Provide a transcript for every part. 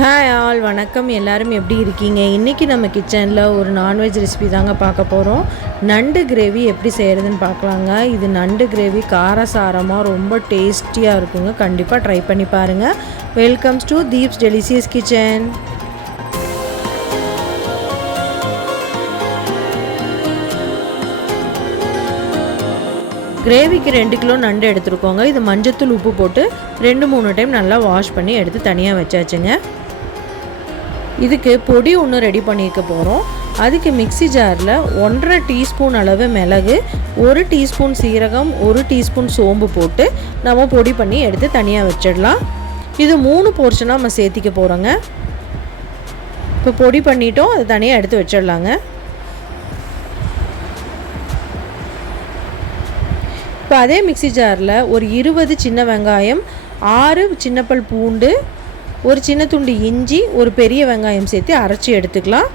Hi all வணக்கம். எல்லாரும் எப்படி இருக்கீங்க? இன்றைக்கி நம்ம கிச்சனில் ஒரு நான்வெஜ் ரெசிபி தாங்க பார்க்க போகிறோம் நண்டு கிரேவி எப்படி செய்கிறதுன்னு பார்க்கலாங்க. இது நண்டு கிரேவி காரசாரமாக ரொம்ப டேஸ்டியாக இருக்குங்க. கண்டிப்பாக ட்ரை பண்ணி பாருங்கள் welcomes to Deep's delicious kitchen கிரேவிக்கு ரெண்டு கிலோ நண்டு எடுத்துருக்கோங்க. இது மஞ்சத்தூள் உப்பு போட்டு ரெண்டு மூணு டைம் நல்லா வாஷ் பண்ணி எடுத்து தனியாக வச்சாச்சுங்க. இதுக்கு பொடி ஒன்று ரெடி பண்ணியிருக்க போகிறோம் அதுக்கு மிக்சி ஜாரில் ஒன்றரை டீஸ்பூன் அளவு மிளகு ஒரு டீஸ்பூன் சீரகம் ஒரு டீஸ்பூன் சோம்பு போட்டு நம்ம பொடி பண்ணி எடுத்து தனியாக வச்சிடலாம். இது மூணு போர்ஷனாக நம்ம சேர்த்திக்க போகிறோங்க இப்போ பொடி பண்ணிட்டோம் அதை தனியாக எடுத்து வச்சிடலாங்க. இப்போ அதே மிக்சி ஜாரில் ஒரு இருபது சின்ன வெங்காயம் ஆறு சின்னப்பல் பூண்டு ஒரு சின்ன துண்டு இஞ்சி ஒரு பெரிய வெங்காயம் சேர்த்து அரைச்சி எடுத்துக்கலாம்.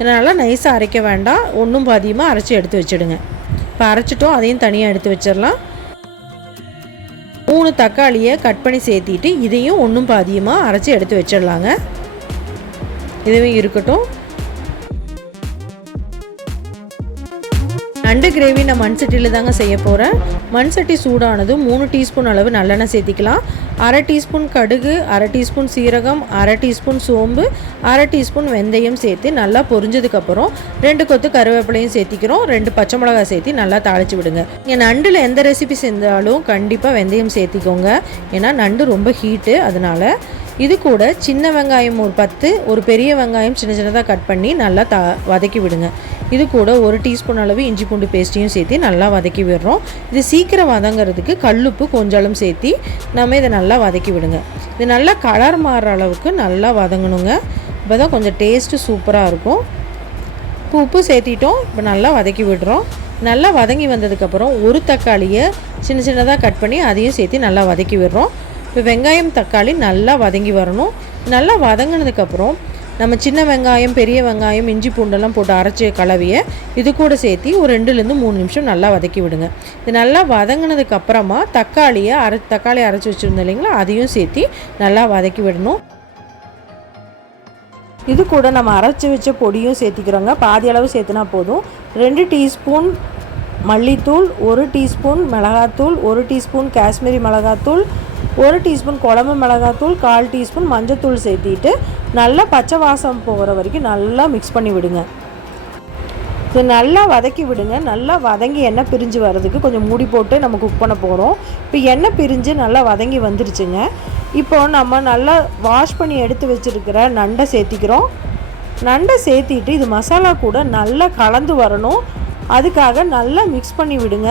இதனால் நைஸாக அரைக்க வேண்டாம். ஒன்றும் பாதியமாக அரைச்சி எடுத்து வச்சிடுங்க. இப்போ அரைச்சிட்டோம். அதையும் தனியாக எடுத்து வச்சிடலாம். மூணு தக்காளியை கட் பண்ணி சேர்த்திட்டு இதையும் ஒன்றும் பாதியமாக அரைச்சி எடுத்து வச்சிடலாங்க. இதுவும் இருக்கட்டும். நண்டு கிரேவி நான் மண் சட்டியில் தாங்க செய்ய போகிறேன் மண் சட்டி சூடானதும் மூணு டீஸ்பூன் அளவு நல்லெண்ணெய் சேர்த்திக்கலாம். அரை டீஸ்பூன் கடுகு அரை டீஸ்பூன் சீரகம் அரை டீஸ்பூன் சோம்பு அரை டீஸ்பூன் வெந்தயம் சேர்த்து நல்லா பொரிஞ்சதுக்கப்புறம் ரெண்டு கொத்து கருவேப்பிலையும் சேர்த்திக்கிறோம். ரெண்டு பச்சை மிளகாய் சேர்த்து நல்லா தாளித்து விடுங்க. நீங்கள் நண்டில் எந்த ரெசிபி செஞ்சாலும் கண்டிப்பாக வெந்தயம் சேர்த்திக்கோங்க. ஏன்னா நண்டு ரொம்ப ஹீட்டு அதனால். இது கூட சின்ன வெங்காயம் ஒரு பத்து ஒரு பெரிய வெங்காயம் சின்ன சின்னதாக கட் பண்ணி நல்லா த வதக்கி விடுங்க. இது கூட ஒரு டீஸ்பூன் அளவு இஞ்சி பூண்டு பேஸ்ட்டையும் சேர்த்து நல்லா வதக்கி விடுறோம். இது சீக்கிரம் வதங்கிறதுக்கு கல்லுப்பு கொஞ்சாலும் சேர்த்து நம்ம இதை நல்லா வதக்கி விடுங்க. இது நல்லா கலர் மாறுற அளவுக்கு நல்லா வதங்கணுங்க. இப்போ தான் கொஞ்சம் டேஸ்ட்டு சூப்பராக இருக்கும். இப்போ உப்பு சேர்த்திட்டோம். இப்போ நல்லா வதக்கி விடுறோம். நல்லா வதங்கி வந்ததுக்கப்புறம் ஒரு தக்காளியை சின்ன சின்னதாக கட் பண்ணி அதையும் சேர்த்து நல்லா வதக்கி விடுறோம். இப்போ வெங்காயம் தக்காளி நல்லா வதங்கி வரணும். நல்லா வதங்கினதுக்கப்புறம் நம்ம சின்ன வெங்காயம் பெரிய வெங்காயம் இஞ்சி பூண்டெல்லாம் போட்டு அரைச்ச கலவையை இது கூட சேர்த்து ஒரு ரெண்டுலேருந்து மூணு நிமிஷம் நல்லா வதக்கி விடுங்க. இது நல்லா வதங்கினதுக்கு அப்புறமா தக்காளியை அரை தக்காளி அரைச்சி வச்சுருந்தோம் இல்லைங்களா? அதையும் சேர்த்து நல்லா வதக்கி விடணும். இது கூட நம்ம அரைச்சி வச்ச பொடியும் சேர்த்திக்கிறோங்க. பாதி அளவு சேர்த்துனா போதும். ரெண்டு டீஸ்பூன் மல்லித்தூள் ஒரு டீஸ்பூன் மிளகாத்தூள் ஒரு டீஸ்பூன் காஷ்மீரி மிளகாத்தூள் ஒரு டீஸ்பூன் குழம்பு மிளகாத்தூள் கால் டீஸ்பூன் மஞ்சத்தூள் சேர்த்திட்டு நல்லா பச்சை வாசம் போகிற வரைக்கும் நல்லா மிக்ஸ் பண்ணி விடுங்க. இது நல்லா வதக்கி விடுங்க. நல்லா வதங்கி எண்ணெய் பிரிஞ்சு வர்றதுக்கு கொஞ்சம் மூடி போட்டு நம்ம குக் பண்ண போகிறோம் இப்போ எண்ணெய் பிரிஞ்சு நல்லா வதங்கி வந்துருச்சுங்க. இப்போ நம்ம நல்லா வாஷ் பண்ணி எடுத்து வச்சுருக்கிற நண்டை சேர்த்திக்கிறோம். நண்டை சேர்த்திட்டு இது மசாலா கூட நல்லா கலந்து வரணும். அதுக்காக நல்லா மிக்ஸ் பண்ணி விடுங்க.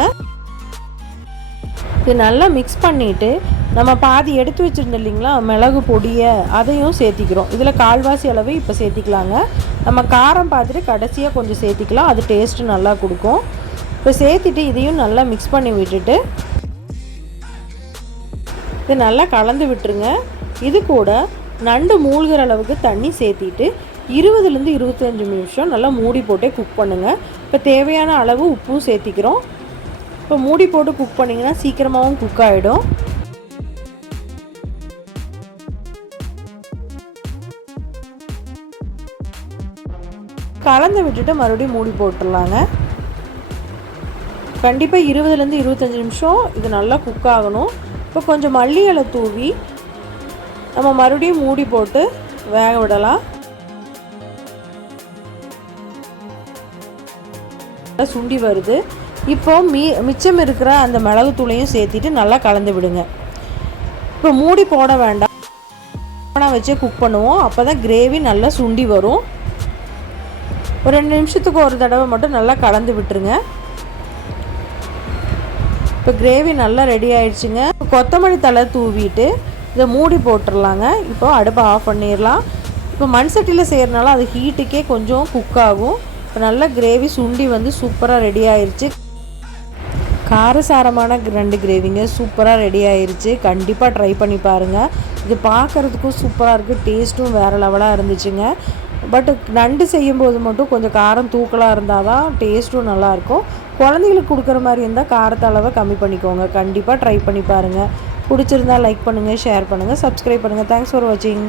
இது நல்லா மிக்ஸ் பண்ணிவிட்டு நம்ம பாதி எடுத்து வச்சுருந்தோம் இல்லைங்களா மிளகு பொடியை அதையும் சேர்த்திக்கிறோம். இதில் கால்வாசி அளவு இப்போ சேர்த்திக்கலாங்க. நம்ம காரம் பார்த்துட்டு கடைசியாக கொஞ்சம் சேர்த்திக்கலாம். அது டேஸ்ட்டு நல்லா கொடுக்கும். இப்போ சேர்த்துட்டு இதையும் நல்லா மிக்ஸ் பண்ணி விட்டுட்டு இது நல்லா கலந்து விட்டுருங்க. இது கூட நண்டு மூழ்கிற அளவுக்கு தண்ணி சேர்த்திட்டு இருபதுலேருந்து இருபத்தஞ்சி நிமிஷம் நல்லா மூடி போட்டே குக் பண்ணுங்கள் இப்போ தேவையான அளவு உப்பும் சேர்த்திக்கிறோம். இப்போ மூடி போட்டு குக் பண்ணிங்கன்னா சீக்கிரமாகவும் குக் ஆகிடும் கலந்து விட்டுட்டு மறுபடியும் மூடி போட்டுடலாங்க. கண்டிப்பாக இருபதுலேருந்து இருபத்தஞ்சி நிமிஷம் இது நல்லா குக் ஆகணும். இப்போ கொஞ்சம் மல்லி இலை தூவி நம்ம மறுபடியும் மூடி போட்டு வேக விடலாம். சுண்டி வருது. இப்போ மீ மிச்சம் இருக்கிற அந்த மிளகு தூளையும் சேர்த்திட்டு நல்லா கலந்து விடுங்க. இப்போ மூடி போட வேண்டாம். வச்சு குக் பண்ணுவோம். அப்போ தான் கிரேவி நல்லா சுண்டி வரும். ஒரு ரெண்டு நிமிஷத்துக்கு ஒரு தடவை மட்டும் நல்லா கலந்து விட்டுருங்க. இப்போ கிரேவி நல்லா ரெடி ஆயிடுச்சுங்க. கொத்தமல்லி தலை தூவிட்டு இதை மூடி போட்டுடலாங்க இப்போ அடுப்பை ஆஃப் பண்ணிடலாம். இப்போ மண் சட்டியில் செய்கிறனால அது ஹீட்டுக்கே கொஞ்சம் குக் ஆகும். இப்போ நல்லா கிரேவி சுண்டி வந்து சூப்பராக ரெடி ஆயிடுச்சு காரசாரமான ரெண்டு கிரேவிங்க சூப்பராக ரெடி ஆயிடுச்சு கண்டிப்பாக ட்ரை பண்ணி பாருங்கள் இது பார்க்குறதுக்கும் சூப்பராக இருக்குது டேஸ்ட்டும் வேறு லெவலாக இருந்துச்சுங்க. பட் நண்டு செய்யும்போது மட்டும் கொஞ்சம் காரம் தூக்கலாக இருந்தால் தான் டேஸ்ட்டும் நல்லாயிருக்கும். குழந்தைங்களுக்கு கொடுக்குற மாதிரி இருந்தால் காரத்த அளவை கம்மி பண்ணிக்கோங்க. கண்டிப்பாக ட்ரை பண்ணி பாருங்கள் பிடிச்சிருந்தா லைக் பண்ணுங்கள் ஷேர் பண்ணுங்கள் சப்ஸ்கிரைப் பண்ணுங்கள் தேங்க்ஸ் ஃபார் வாட்சிங்